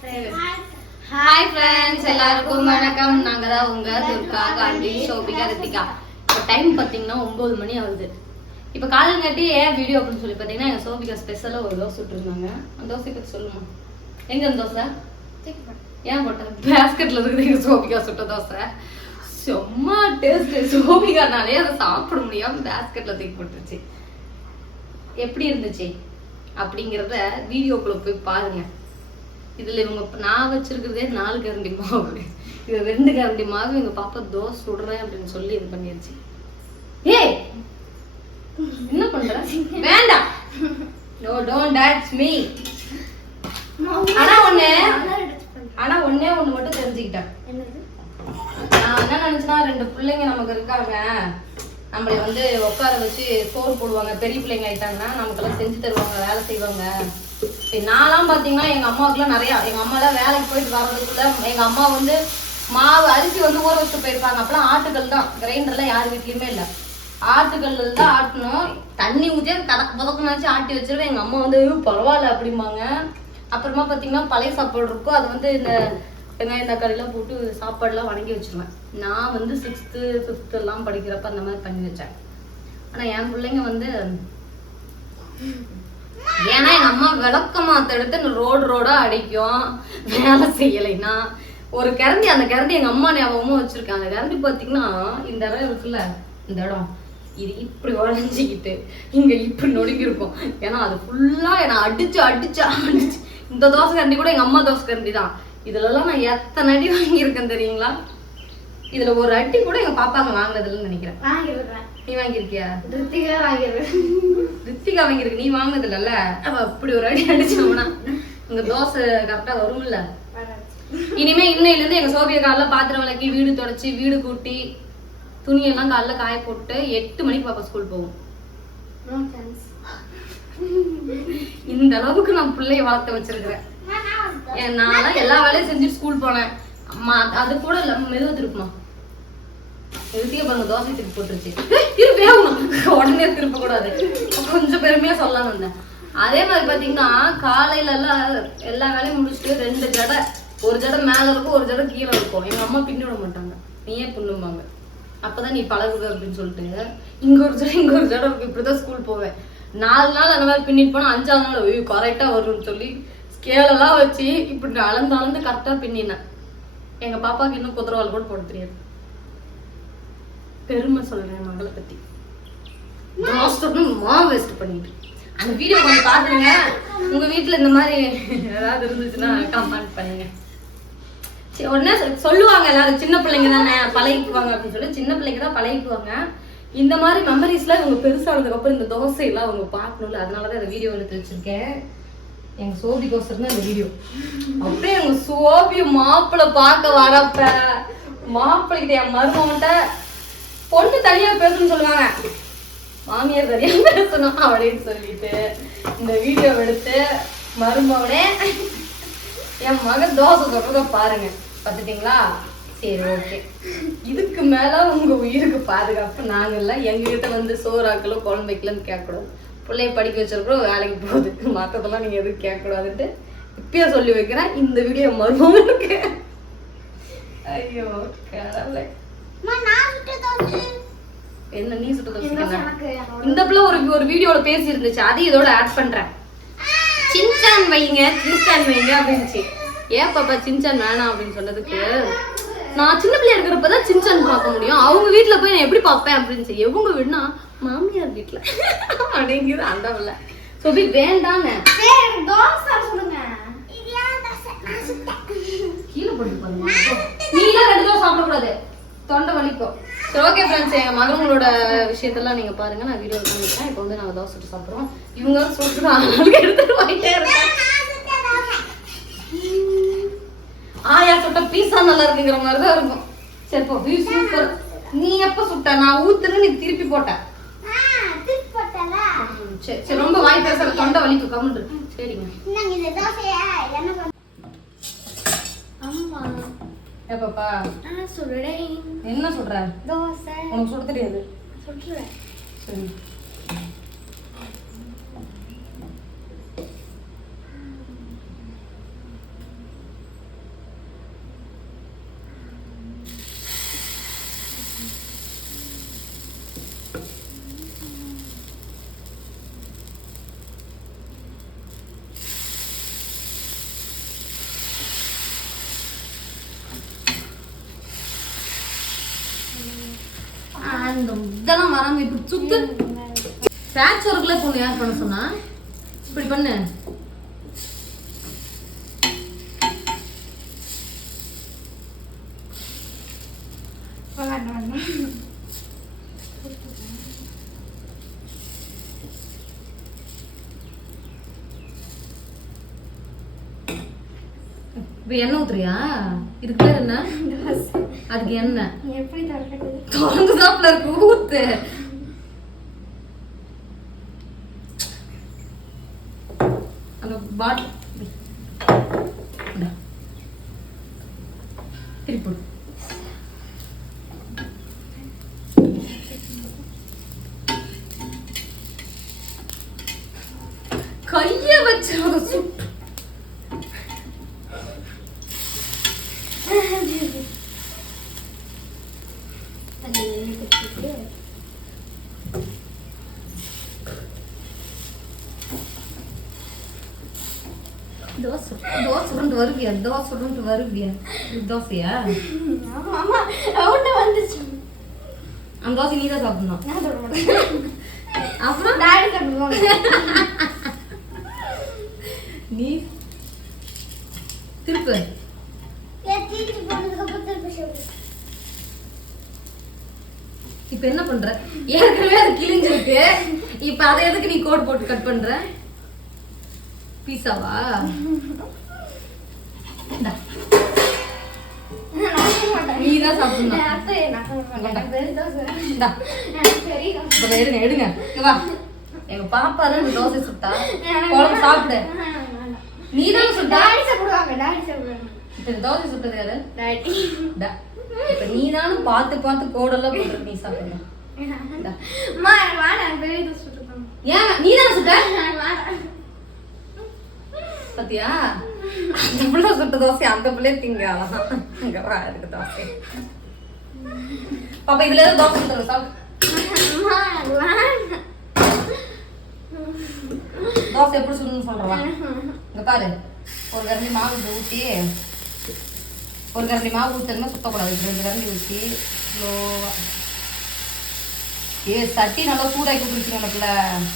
Hi friends எல்லாருக்கும் வணக்கம். நாங்கள் தான் உங்கள் துர்கா காந்தி சோபிகா ரித்திகா. இப்போ டைம் பார்த்தீங்கன்னா ஒம்பது மணி ஆகுது. இப்போ காலங்காட்டி ஏன் வீடியோ அப்படின்னு சொல்லி பார்த்தீங்கன்னா எங்கள் சோபிகா ஸ்பெஷலாக ஒரு தோசை விட்டுருந்தாங்க அந்த தோசை பற்றி சொல்லுமா? எங்கே அந்த தோசை? ஏன் போட்டேன் பேஸ்கெட்டில் இருக்குது எங்கள் சோபிகா சுட்ட தோசை. செம்ம டேஸ்ட் சோபிகானாலே அதை சாப்பிட முடியாம பேஸ்கெட்ல தூக்கி போட்டுருச்சு. எப்படி இருந்துச்சு? அப்படிங்கிறத வீடியோக்குள்ள போய் பாருங்க. இதுல இவங்க நான் வச்சிருக்கிறதே நாலு கரண்டி மாவு. இது ரெண்டு கரண்டி மாவு எங்க பாப்பா தோசை சுடுறேன் அப்படின்னு சொல்லி இது பண்ணிருச்சு. ஏய்! என்ன பண்ற? வேண்டாம். நோ டோன்ட் டச் மீ ஆனா ஒண்ணு ஆனா ஒண்ணே ஒண்ணு மட்டும் தெரிஞ்சுக்கிட்டேன். நான் என்ன நினைச்சேன்னா ரெண்டு பிள்ளைங்க நமக்கு இருக்காங்க. நம்மளை வந்து உட்கார வச்சு சோறு போடுவாங்க. பெரிய பிள்ளைங்க ஆயிட்டாங்கன்னா நமக்கெல்லாம் செஞ்சு தருவாங்க வேலை செய்வாங்க. நான்லாம் பாத்தீங்கன்னா எங்க அம்மாவுக்குலாம் நிறையா எங்க அம்மாலாம் வேலைக்கு போயிட்டு வர்றதுக்குள்ள எங்க அம்மா வந்து மாவு அரிசி வந்து ஊற வச்சுட்டு போயிருப்பாங்க. அப்பெல்லாம் ஆட்டுக்கல் தான். கிரைண்டர்லாம் யார் வீட்லயுமே இல்லை. ஆட்டுக்கல்ல தான் ஆட்டணும். தண்ணி ஊற்றி கதக்கு பதக்குனாச்சும் ஆட்டி வச்சிருவேன். எங்க அம்மா வந்து பரவாயில்ல அப்படிம்பாங்க. அப்புறமா பாத்தீங்கன்னா பழைய சாப்பாடு இருக்கும். அது வந்து இந்த வெங்காயம் தக்காளிலாம் போட்டு சாப்பாடுலாம் வணங்கி வச்சிருவேன். நான் வந்து சிக்ஸ்த்து ஃபிஃப்த்துலாம் படிக்கிறப்ப அந்த மாதிரி பண்ணி வச்சேன். ஆனா என் பிள்ளைங்க வந்து ஏன்னா எங்க அம்மா விளக்க மாத்த எடுத்து ரோடு ரோடாக அடிக்கும். வேலை செய்யலைன்னா ஒரு கரண்டி அந்த கரண்டி எங்க அம்மா ஞாபகமும் வச்சிருக்காங்க. அந்த கரண்டி பாத்தீங்கன்னா இந்த இடம் இருக்குல்ல இந்த இடம். இது இப்படி உழைஞ்சிக்கிட்டு இங்க இப்படி நொடுங்கியிருக்கும் ஏன்னா அது ஃபுல்லா என்ன அடிச்சு அடிச்சு அடிச்சு. இந்த தோசை கரண்டி கூட எங்க அம்மா தோசை கரண்டி தான் இதுலலாம் நான் எத்தனை அடி வாங்கியிருக்கேன் தெரியுங்களா? இதுல ஒரு அடி கூட எங்க பாப்பாங்க வாங்கினதுலன்னு நினைக்கிறேன். நீ வாங்கியிருக்கியா? ரித்திகா வாங்கியிருக்கு நீ வாங்கினது இல்லல்ல அப்படி ஒரு அடி அடிச்சோம்னா உங்க தோசை கரெக்டா வரும்ல? இனிமே இன்னையில இருந்து எங்க சோபிய காலைல பாத்திரம் விளக்கி வீடு தொடச்சி வீடு கூட்டி துணியெல்லாம் காலைல காய போட்டு எட்டு மணிக்கு பாப்பா ஸ்கூல் போகும். இந்த அளவுக்கு நான் பிள்ளைய வளர்த்து வச்சிருக்கிறேன். நான் எல்லா வேலையும் செஞ்சு ஸ்கூல் போனேன். அம்மா அது கூட இல்ல மெதுவா திருப்பணும் ரித்திகா பாருங்க தோசை திருப்பி போட்டுருச்சு. இரு வேகணும் உடனே திருப்ப கூடாது. கொஞ்சம் பெருமையா சொல்லலாம்னு வந்தேன். அதே மாதிரி பாத்தீங்கன்னா காலையில எல்லாம் எல்லா வேலையும் முடிச்சுட்டு ரெண்டு ஜடை ஒரு ஜடை மேல இருக்கும் ஒரு ஜடை கீழே இருக்கும். எங்க அம்மா பின்னி விட மாட்டாங்க. நீயே பின்னும்பாங்க அப்பதான் நீ பழகுது அப்படின்னு சொல்லிட்டு இங்க ஒரு ஜடை இங்க ஒரு ஜடை இப்படிதான் ஸ்கூல் போவேன். நாலு நாள் அந்த மாதிரி பின்னிட்டு போனா அஞ்சாவது நாள் ஐயோ கரெக்டா வரும்னு சொல்லி ஸ்கேலெல்லாம் வச்சு இப்படி அளந்து அளந்து கரெக்டா பின்னினேன். எங்க பாப்பாவுக்கு இன்னும் குதிரவால் கூட போட தெரியாது. பெருமை சொல்றேன் என் மகளை பத்தி. மாஸ்டர்னு மா வேஸ்ட் பண்ணிட்டு. அந்த வீடியோ கொஞ்சம் பாத்துருங்க உங்க வீட்ல இந்த மாதிரி ஏதாவது இருந்துச்சுன்னா கமெண்ட் பண்ணுங்க. சரி, உடனே சொல்லுவாங்க எல்லாரும் சின்ன பிள்ளைங்க தானே பழகிக்குவாங்க அப்படின்னு சொல்லி சின்ன பிள்ளைங்க தான் பழகிக்குவாங்க. இந்த மாதிரி மெமரிஸ்லாம் இவங்க பெருசானதுக்கு அப்புறம் இந்த தோசையெல்லாம் அவங்க பார்க்கணும்ல அதனாலதான் இந்த வீடியோ எடுத்து வச்சிருக்கேன். எங்க சோபிக்கோசரம் தான் இந்த வீடியோ அப்படியே எங்க சோபி மாப்பிள்ள பார்க்க வரப்ப மாப்பிள்ளைகிட்ட என் மருமகிட்ட பொண்ணு தனியா பேசணும்னு சொல்லுவாங்க. மாமியார் தனியா பேசணும் அப்படின்னு சொல்லிட்டு இந்த வீடியோ எடுத்து மருமகனே என் மகன் தோசை சொல்றத பாருங்க. பார்த்துட்டீங்களா? சரி ஓகே. இதுக்கு மேல உங்க உயிருக்கு பாதுகாப்பு நாங்கெல்லாம் எங்ககிட்ட வந்து சோறாக்கலோ குழம்பைக்கலன்னு கேட்கக்கூடாது. பிள்ளைய படிக்க வச்சிருக்கோம் வேலைக்கு போகுது. மற்றதெல்லாம் நீங்க எதுவும் கேட்கக்கூடாதுன்ட்டு இப்பயே சொல்லி வைக்கிறேன். இந்த வீடியோ மருமகனுக்கு. ஐயோ கடவுளே. என்ன நீ சுட்டு இந்த பிள்ளை ஒரு ஒரு வீடியோல பேசி இருந்துச்சு அதையும் இதோட ஆட் பண்றேன். சின்சான் வைங்க சின்சான் வைங்க அப்படின்னுச்சு. ஏன் பாப்பா சின்சான் வேணாம் அப்படின்னு சொன்னதுக்கு? நான் சின்ன பிள்ளையா இருக்கிறப்பதான் சின்சான் பார்க்க முடியும். அவங்க வீட்ல போய் நான் எப்படி பார்ப்பேன் அப்படின்னு சொல்லி எவங்க வீடுனா மாமியார் வீட்ல. அப்படிங்குது அந்த பிள்ளை சொல்லி வேண்டான்னு கீழே போட்டு பாருங்க. நீலாம் ரெண்டு தோசை சாப்பிடக்கூடாது. தொண்டை வலிக்கும் சரி ஓகே ஃப்ரெண்ட்ஸ் எங்க மகங்களோட விஷயத்தெல்லாம் நீங்க பாருங்க. நான் வீடியோ பண்ணிக்கிறேன் இப்போ வந்து நாங்க தோசை சுட்டு சாப்பிடுறோம். இவங்க சுட்டு எடுத்துட்டு போயிட்டே இருக்காங்க. ஆயா சுட்ட பீஸா நல்லா இருக்குங்கிற மாதிரி தான் இருக்கும். சரி போ. பீஸ் சூப்பர் நீ எப்ப சுட்ட? நான் ஊத்துன்னு நீ திருப்பி போட்ட. சரி சரி ரொம்ப வாய் பேசுற தொண்டை வலிக்கும் கம்முன்று சரிங்க. ஏப்பாப்பா என்ன சொல்ற உனக்கு சுட தெரியாது. சரி இந்த இதெல்லாம் வராம இப்படி சுத்து. பேட்ச் ஒர்க்ல பொண்ணு யார் பண்ண சொன்னா? இப்படி பண்ணு. இப்ப எண்ணெய் ஊத்துறியா? இதுக்கு பேர் என்ன? அதுக்கு எண்ணெய். எப்படி திறந்து சாப்பிட இருக்கு ஊத்து. அந்த பாட்டில் திருப்பி கைய வச்சு அதை சுட்டு தோசை தோசை சுருண்டு வருவியா தோசை சுருண்டு வருவியா தோசையா? ஆமா ரவுண்டா வந்துச்சு. அந்த தோசை நீ தான் சாப்பிடணும். நான் சொல்ல மாட்டேன் அப்புறம்? டாடி சாப்பிடுவாங்க நீ திருப்பு தீட்டு போனதுக்கு அப்புறம் திருப்பி சொல்லு இப்ப என்ன பண்ற? ஏற்கனவே அது கிழிஞ்சிருக்கு. இப்ப அதை எதுக்கு நீ கோட் போட்டு கட் பண்ற? பீஸாவா? இந்தா, நான் சொல்ல மாட்டேன் நீ தான் சாப்பிடணும் எடுங்க எடுங்க. வா. எங்க பாப்பா இந்த தோசை சுட்டா. குழம்பு சாப்பிடு. நீ தான் சுட்டா? டாடி சாப்பிடுவாங்க டாடி சாப்பிடுவாங்க. இப்ப இந்த தோசை சுட்டது யாரு? டாடி. இந்தா. இப்ப நீ தானும் பார்த்து பார்த்து கோடெல்லாம் போட்டு நீ சாப்பிடணும். இந்தா. அம்மா எனக்கு வேணாம் பெரிய தோசை சுட்டுருக்காங்க ஏன்? நீ தானே சுட்ட? எனக்கு வேணாம் பாத்தியா? அந்த பிள்ளை சுட்ட தோசை அந்த பிள்ளைய திங்க. அவ்வளவுதான். இங்க வா, தோசை. பாப்பா இதுல தோசை சுத்துற சாப்பிடு. தோசை எப்படி சுடணும்னு சொல்றவா இங்க பாரு. ஒரு கரண்டி மாவு ஊத்தி ஒரு கரண்டி மாவு ஊத்தணும்னா சுத்தக்கூடாது. ரெண்டு கரண்டி ஊத்தி ஸ்லோவா ஏ சட்டி நல்லா சூடாக்கி இப்படி சுட்டு போகிறேன்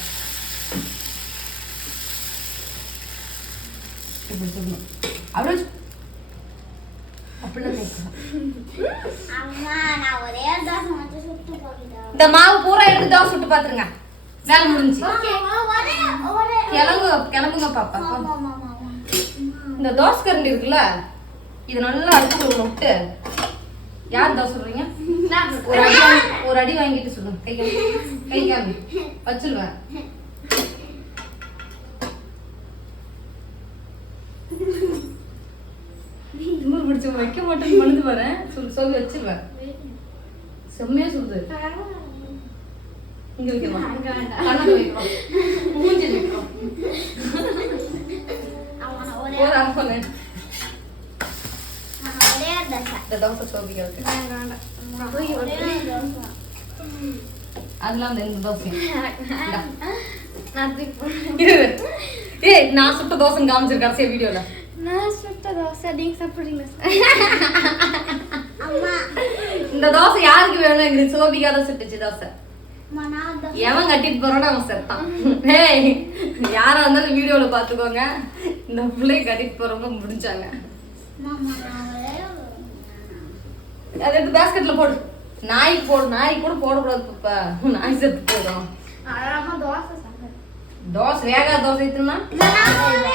இந்த மாவு பூரா எடுத்து தோசை சுட்டு பாத்துருங்க. வேலை முடிஞ்சு ஒரே ஒரே கிளம்பு கிளம்புங்க பாப்பா. இந்த தோசை கரண்டி இருக்குல்ல இது நல்லா அடுப்புக்குள்ள விட்டு. யார் தோசை சொல்றீங்க ஒரு அடி ஒரு அடி வாங்கிட்டு சொல்லுங்க கை கை காமி. வச்சிருவேன் திமிரு பிடிச்ச வைக்க மாட்டேன்னு மழுந்து வரேன் சொல்லு சொல்லி வச்சிருவேன் செம்மையா சொல்லுது. இங்க வேண்டாம். கண்ணாடி மூஞ்சில் அம்மா ஒரே ஒரு தோசை. இந்த தோசை சோபிகளுக்கு வேண்டாம். அதெல்லாம் அந்த இந்த தோசை. ஏய் நான் சுட்ட தோசை காமிச்சிருக்கேன் கடைசியா வீடியோல. நான் சுட்ட தோசை நீங்க சாப்பிடுறீங்க இந்த தோசை யாருக்கு வேணும்? எங்களுக்கு சோபிகா தான் சுட்டுச்சு தோசை. எவன் கட்டிட்டு போறானோ அவன் செத்தான். ஏய் யாரா இருந்தாலும் வீடியோல பாத்துக்கோங்க. இந்த பிள்ளைய கட்டிட்டு போறவங்க முடிஞ்சாங்க. அதை எடுத்து பேஸ்கெட்ல போடு. நாய்க்கு போடு நாய்க்கு கூட போடக்கூடாது பாப்பா. நாய் செத்து போயிடும். தோசை தோசை வேகாத தோசை எடுத்துனா வேண்டாம் இங்க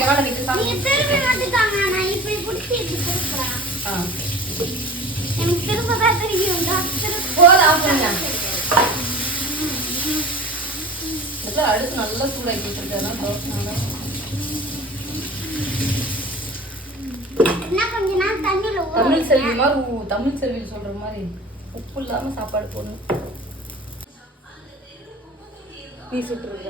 வேண்டாம். நிக்கு சாப்பிடு. நீங்க திரும்பி வந்துட்டாங்க நான் இப்படி பிடிச்சி இப்படி கொடுக்குறேன் ஆ. எனக்கு திரும்ப தான் தெரியும் தான் திரும்ப போதும் ஆஃப் பண்ணுங்க இதெல்லாம் அடுத்து நல்லா சூடாக்கி வச்சிருக்கேன் தோசை நல்லா என்ன கொஞ்ச நேரம் தண்ணியில ஊற தமிழ் செல்வி மாதிரி தமிழ் செல்வி சொல்ற மாதிரி. உப்பு இல்லாம சாப்பாடு போடணும். நீ சுட்டுருக்க.